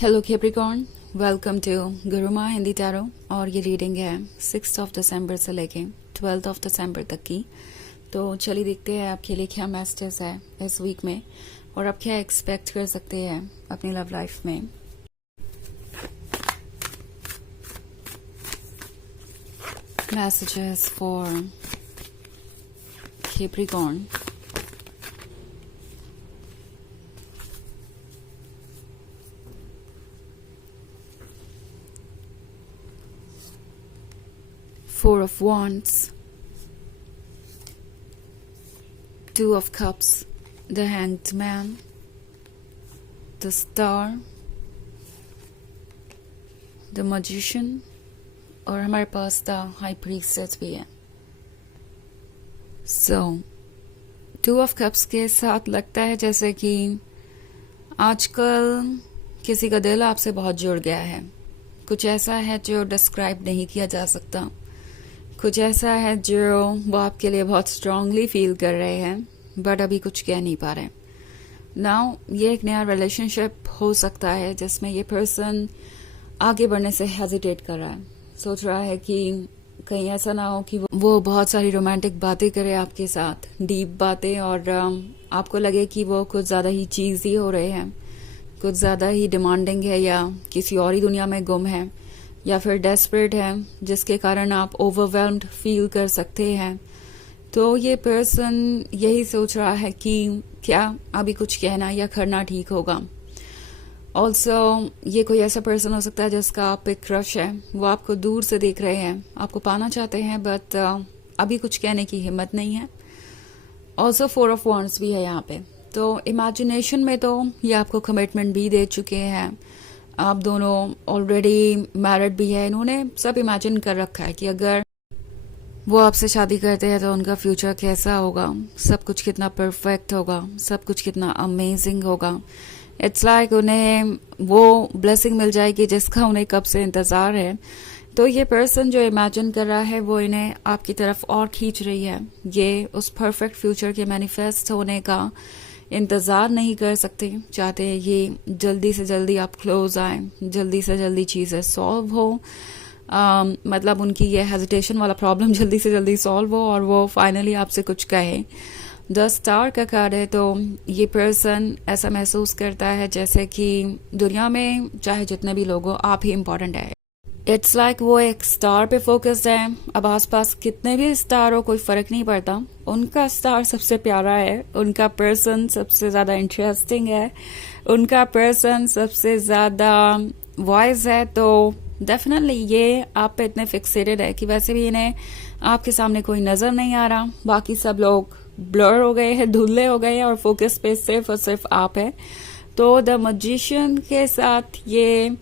Hello Capricorn, welcome to Gurumaa Hindi tarot. और ये reading है 6 दिसंबर से लेके 12 दिसंबर तक की। तो चलिए देखते हैं आपके लिए क्या मैसेजेस है इस वीक में और आप क्या एक्सपेक्ट कर सकते हैं अपनी लव लाइफ में। Messages for Capricorn. Four of Wands, Two of Cups, the Hanged Man, the Star, the Magician और हमारे पास द हाई प्रीस्टेस भी है। Two of Cups के साथ लगता है जैसे कि आजकल किसी का दिल आपसे बहुत जुड़ गया है। कुछ ऐसा है जो डिस्क्राइब नहीं किया जा सकता। कुछ ऐसा है जो वो आपके लिए बहुत स्ट्रांगली फील कर रहे हैं बट अभी कुछ कह नहीं पा रहे। नाउ ये एक नया रिलेशनशिप हो सकता है जिसमें ये पर्सन आगे बढ़ने से हेजिटेट कर रहा है। सोच रहा है कि कहीं ऐसा ना हो कि वो बहुत सारी रोमांटिक बातें करे आपके साथ, डीप बातें, और आपको लगे कि वो कुछ ज़्यादा ही चीज़ी हो रहे हैं, कुछ ज़्यादा ही डिमांडिंग है या किसी और ही दुनिया में गुम है या फिर डेस्परेट है जिसके कारण आप ओवरवेल्म्ड फील कर सकते हैं। तो ये पर्सन यही सोच रहा है कि क्या अभी कुछ कहना या करना ठीक होगा। ऑल्सो ये कोई ऐसा पर्सन हो सकता है जिसका आप पे क्रश है, वो आपको दूर से देख रहे हैं, आपको पाना चाहते हैं बट अभी कुछ कहने की हिम्मत नहीं है। ऑल्सो फोर ऑफ वॉन्ड्स भी है यहाँ पे। तो इमेजिनेशन में तो ये आपको कमिटमेंट भी दे चुके हैं, आप दोनों ऑलरेडी मैरिड भी है। इन्होंने सब इमेजिन कर रखा है कि अगर वो आपसे शादी करते हैं तो उनका फ्यूचर कैसा होगा, सब कुछ कितना परफेक्ट होगा, सब कुछ कितना अमेजिंग होगा। इट्स लाइक उन्हें वो ब्लेसिंग मिल जाएगी जिसका उन्हें कब से इंतज़ार है। तो ये पर्सन जो इमेजिन कर रहा है वो इन्हें आपकी तरफ और खींच रही है। ये उस परफेक्ट फ्यूचर के मैनिफेस्ट होने का इंतज़ार नहीं कर सकते, चाहते हैं ये जल्दी से जल्दी आप क्लोज आए, जल्दी से जल्दी चीज़ें सॉल्व हो। मतलब उनकी ये हेजिटेशन वाला प्रॉब्लम जल्दी से जल्दी सॉल्व हो और वो फाइनली आपसे कुछ कहे। द स्टार का कार्ड है। तो ये पर्सन ऐसा महसूस करता है जैसे कि दुनिया में चाहे जितने भी लोग हो आप ही इम्पोर्टेंट है। इट्स लाइक वो एक स्टार पे फोकस्ड है। अब आसपास कितने भी स्टार हो कोई फर्क नहीं पड़ता, उनका स्टार सबसे प्यारा है, उनका पर्सन सबसे ज्यादा इंटरेस्टिंग है, उनका पर्सन सबसे ज्यादा वॉइस है। तो डेफिनेटली ये आप पे इतने फिक्सेटेड है कि वैसे भी इन्हें आपके सामने कोई नजर नहीं आ रहा, बाकी सब लोग ब्लर हो गए हैं, धुंधले हो गए हैं और फोकस पे सिर्फ और सिर्फ आप है। तो द मैजिशियन के साथ ये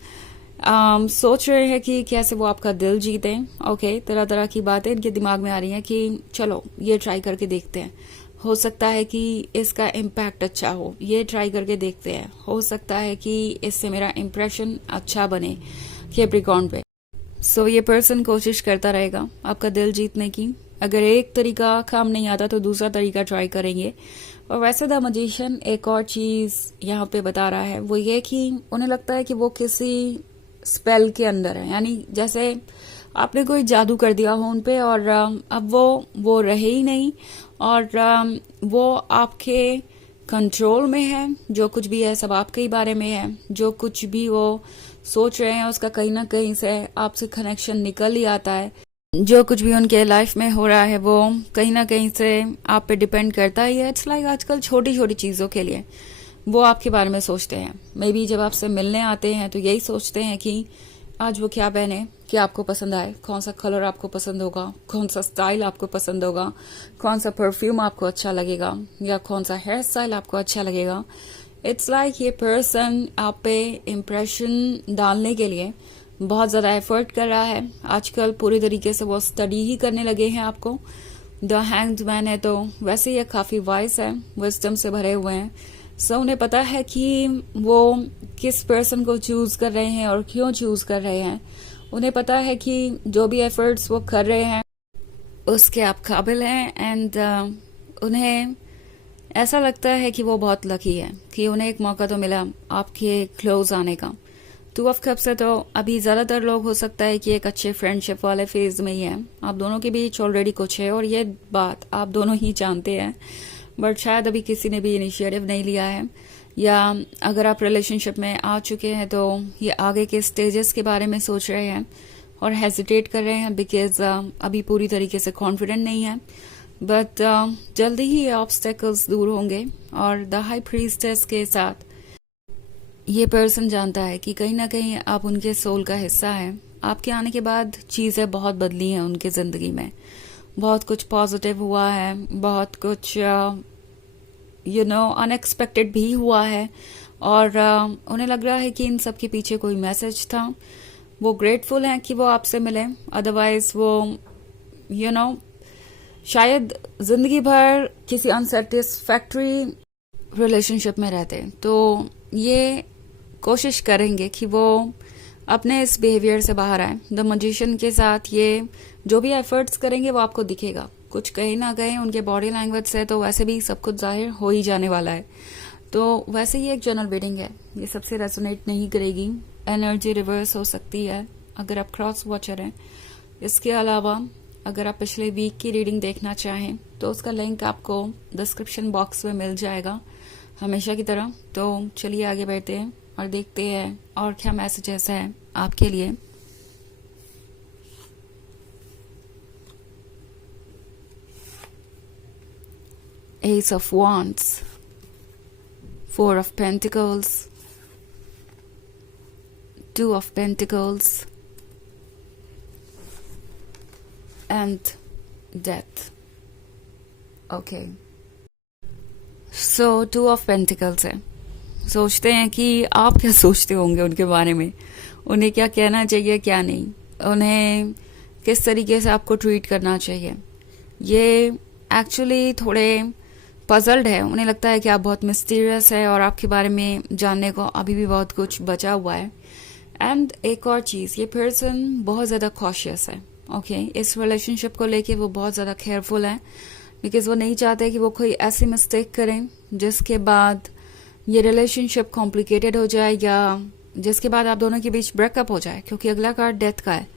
सोच रहे हैं कि कैसे वो आपका दिल जीते। ओके, तरह तरह की बातें इनके दिमाग में आ रही हैं कि चलो ये ट्राई करके देखते हैं, हो सकता है कि इसका इम्पैक्ट अच्छा हो, ये ट्राई करके देखते हैं, हो सकता है कि इससे मेरा इम्प्रेशन अच्छा बने कैप्रिकॉर्न पे। सो ये पर्सन कोशिश करता रहेगा आपका दिल जीतने की। अगर एक तरीका काम नहीं आता तो दूसरा तरीका ट्राई करेंगे। और वैसे द मैजिशियन एक और चीज यहाँ पे बता रहा है, वो ये कि उन्हें लगता है कि वो किसी स्पेल के अंदर है, यानी जैसे आपने कोई जादू कर दिया हो उन पे और अब वो रहे ही नहीं और वो आपके कंट्रोल में है। जो कुछ भी है सब आपके ही बारे में है, जो कुछ भी वो सोच रहे हैं उसका कहीं ना कहीं से आपसे कनेक्शन निकल ही आता है। जो कुछ भी उनके लाइफ में हो रहा है वो कहीं ना कहीं से आप पे डिपेंड करता ही है। इट्स लाइक आजकल छोटी छोटी चीज़ों के लिए वो आपके बारे में सोचते हैं। मे बी जब आपसे मिलने आते हैं तो यही सोचते हैं कि आज वो क्या पहने, क्या आपको पसंद आए, कौन सा कलर आपको पसंद होगा, कौन सा स्टाइल आपको पसंद होगा, कौन सा परफ्यूम आपको अच्छा लगेगा या कौन सा हेयर स्टाइल आपको अच्छा लगेगा। इट्स लाइक ये पर्सन आप पे इम्प्रेशन डालने के लिए बहुत ज़्यादा एफर्ट कर रहा है। आजकल पूरी तरीके से वो स्टडी ही करने लगे हैं आपको। द हैंग्ड मैन है तो वैसे ये काफ़ी वाइस है, विजडम से भरे हुए हैं। सो उन्हें पता है कि वो किस पर्सन को चूज कर रहे हैं और क्यों चूज कर रहे हैं। उन्हें पता है कि जो भी एफर्ट्स वो कर रहे हैं उसके आप काबिल हैं एंड उन्हें ऐसा लगता है कि वो बहुत लकी है कि उन्हें एक मौका तो मिला आपके क्लोज आने का। टू ऑफ कप्स है तो अभी ज़्यादातर लोग हो सकता है कि एक अच्छे फ्रेंडशिप वाले फेज में ही हैं, आप दोनों के बीच ऑलरेडी कुछ है और ये बात आप दोनों ही जानते हैं, बट शायद अभी किसी ने भी इनिशिएटिव नहीं लिया है, या अगर आप रिलेशनशिप में आ चुके हैं तो ये आगे के स्टेजेस के बारे में सोच रहे हैं और हेजिटेट कर रहे हैं बिकॉज अभी पूरी तरीके से कॉन्फिडेंट नहीं है, बट जल्दी ही ये ऑब्स्टेकल्स दूर होंगे। और द हाई प्रीस्टेस के साथ ये पर्सन जानता है कि कहीं ना कहीं आप उनके सोल का हिस्सा है। आपके आने के बाद चीज़ें बहुत बदली हैं उनकी ज़िंदगी में, बहुत कुछ पॉजिटिव हुआ है, बहुत कुछ अनएक्सपेक्टेड भी हुआ है, और उन्हें लग रहा है कि इन सब के पीछे कोई मैसेज था। वो ग्रेटफुल हैं कि वो आपसे मिले, अदरवाइज वो शायद जिंदगी भर किसी अनसेटिस्फैक्ट्री रिलेशनशिप में रहते। तो ये कोशिश करेंगे कि वो अपने इस बिहेवियर से बाहर आए। द मैजिशियन के साथ ये जो भी एफर्ट्स करेंगे वो आपको दिखेगा, कुछ कहीं ना कहीं उनके बॉडी लैंग्वेज से तो वैसे भी सब कुछ जाहिर हो ही जाने वाला है। तो वैसे ही एक जनरल रीडिंग है, ये सबसे रेजोनेट नहीं करेगी, एनर्जी रिवर्स हो सकती है अगर आप क्रॉस वॉचर हैं। इसके अलावा अगर आप पिछले वीक की रीडिंग देखना चाहें तो उसका लिंक आपको डिस्क्रिप्शन बॉक्स में मिल जाएगा हमेशा की तरह। तो चलिए आगे बढ़ते हैं और देखते हैं और क्या मैसेजेस है आपके लिए। Ace of Wands, Four of Pentacles, Two of Pentacles, and Death. Okay. So, Two of Pentacles है। सोचते हैं कि आप क्या सोचते होंगे उनके बारे में, उन्हें क्या कहना चाहिए क्या नहीं, उन्हें किस तरीके से आपको ट्रीट करना चाहिए। ये एक्चुअली थोड़े पजल्ड है, उन्हें लगता है कि आप बहुत मिस्टीरियस है और आपके बारे में जानने को अभी भी बहुत कुछ बचा हुआ है। एंड एक और चीज़, ये पर्सन बहुत ज़्यादा कॉशियस है। ओके, इस रिलेशनशिप को लेके वो बहुत ज़्यादा केयरफुल है बिकॉज वो नहीं चाहते कि वो कोई ऐसी मिस्टेक करें जिसके बाद ये रिलेशनशिप कॉम्प्लिकेटेड हो जाए या जिसके बाद आप दोनों के बीच ब्रेकअप हो जाए, क्योंकि अगला कार्ड डेथ का है।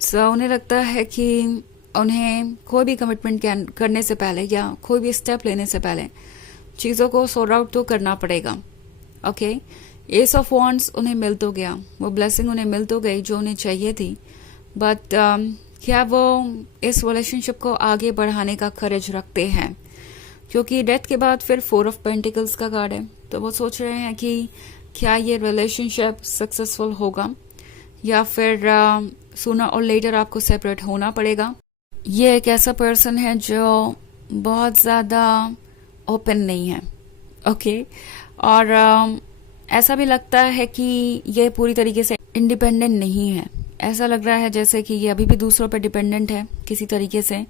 सो उन्हें लगता है कि उन्हें कोई भी कमिटमेंट करने से पहले या कोई भी स्टेप लेने से पहले चीज़ों को सॉर्ट आउट तो करना पड़ेगा। ओके, एस ऑफ वॉन्ड्स उन्हें मिल तो गया, वो ब्लेसिंग उन्हें मिल तो गई जो उन्हें चाहिए थी, बट क्या वो इस रिलेशनशिप को आगे बढ़ाने का करेज रखते हैं? क्योंकि डेथ के बाद फिर फोर ऑफ पेंटिकल्स का कार्ड है, तो वो सोच रहे हैं कि क्या ये रिलेशनशिप सक्सेसफुल होगा या फिर सूनर और लेटर आपको सेपरेट होना पड़ेगा। ये एक ऐसा पर्सन है जो बहुत ज़्यादा ओपन नहीं है। ओके, और ऐसा भी लगता है कि ये पूरी तरीके से इंडिपेंडेंट नहीं है। ऐसा लग रहा है जैसे कि ये अभी भी दूसरों पर डिपेंडेंट है किसी तरीके से,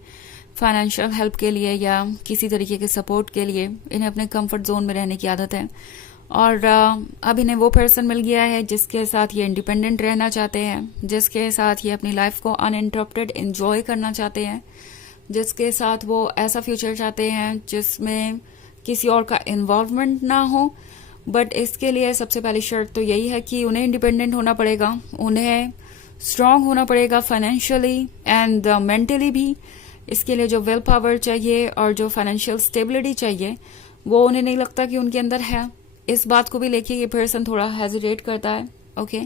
फाइनेंशियल हेल्प के लिए या किसी तरीके के सपोर्ट के लिए। इन्हें अपने कंफर्ट जोन में रहने की आदत है और अब इन्हें वो पर्सन मिल गया है जिसके साथ ये इंडिपेंडेंट रहना चाहते हैं, जिसके साथ ये अपनी लाइफ को अनइंटरप्टेड एंजॉय करना चाहते हैं, जिसके साथ वो ऐसा फ्यूचर चाहते हैं जिसमें किसी और का इन्वॉल्वमेंट ना हो। बट इसके लिए सबसे पहली शर्त तो यही है कि उन्हें इंडिपेंडेंट होना पड़ेगा, उन्हें स्ट्रांग होना पड़ेगा फाइनेंशियली एंड मेंटली भी। इसके लिए जो विल पावर चाहिए और जो फाइनेंशियल स्टेबिलिटी चाहिए वो उन्हें नहीं लगता कि उनके अंदर है। इस बात को भी लेके ये पर्सन थोड़ा हेजिटेट करता है। ओके,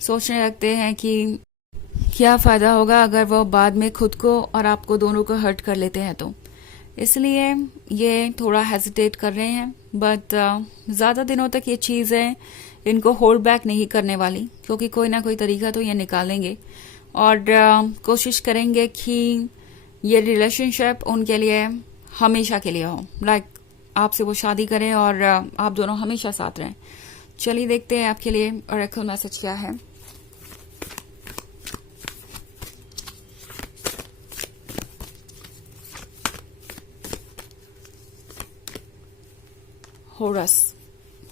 सोचने लगते हैं कि क्या फ़ायदा होगा अगर वो बाद में खुद को और आपको दोनों को हर्ट कर लेते हैं, तो इसलिए ये थोड़ा हेजिटेट कर रहे हैं। बट ज़्यादा दिनों तक ये चीज़ें इनको होल्ड बैक नहीं करने वाली, क्योंकि कोई ना कोई तरीका तो ये निकालेंगे और कोशिश करेंगे कि ये रिलेशनशिप उनके लिए हमेशा के लिए हो। लाइक आपसे वो शादी करें और आप दोनों हमेशा साथ रहें। चलिए देखते हैं आपके लिए ऑरेकल मैसेज क्या है। Horus,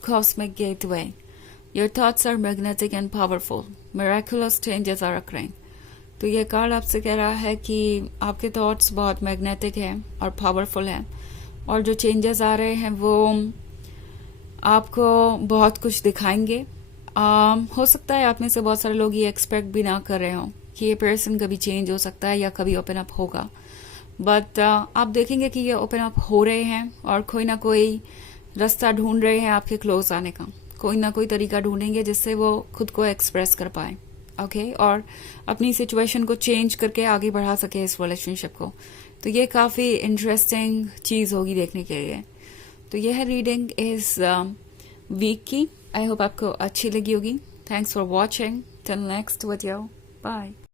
Cosmic Gateway. Your thoughts are magnetic and powerful. Miraculous changes are occurring. तो ये कार्ड आपसे कह रहा है कि आपके थॉट्स बहुत मैग्नेटिक हैं और पावरफुल हैं, और जो चेंजेस आ रहे हैं वो आपको बहुत कुछ दिखाएंगे हो सकता है आप में से बहुत सारे लोग ये एक्सपेक्ट भी ना कर रहे हो कि ये पर्सन कभी चेंज हो सकता है या कभी ओपन अप होगा, बट आप देखेंगे कि ये ओपन अप हो रहे हैं और कोई ना कोई रास्ता ढूंढ रहे हैं आपके क्लोज आने का। कोई ना कोई तरीका ढूंढेंगे जिससे वो खुद को एक्सप्रेस कर पाए, ओके, और अपनी सिचुएशन को चेंज करके आगे बढ़ा सके इस रिलेशनशिप को। तो ये काफ़ी इंटरेस्टिंग चीज़ होगी देखने के लिए। तो यह रीडिंग इस वीक की, आई होप आपको अच्छी लगी होगी। Thanks for watching, till next video, bye.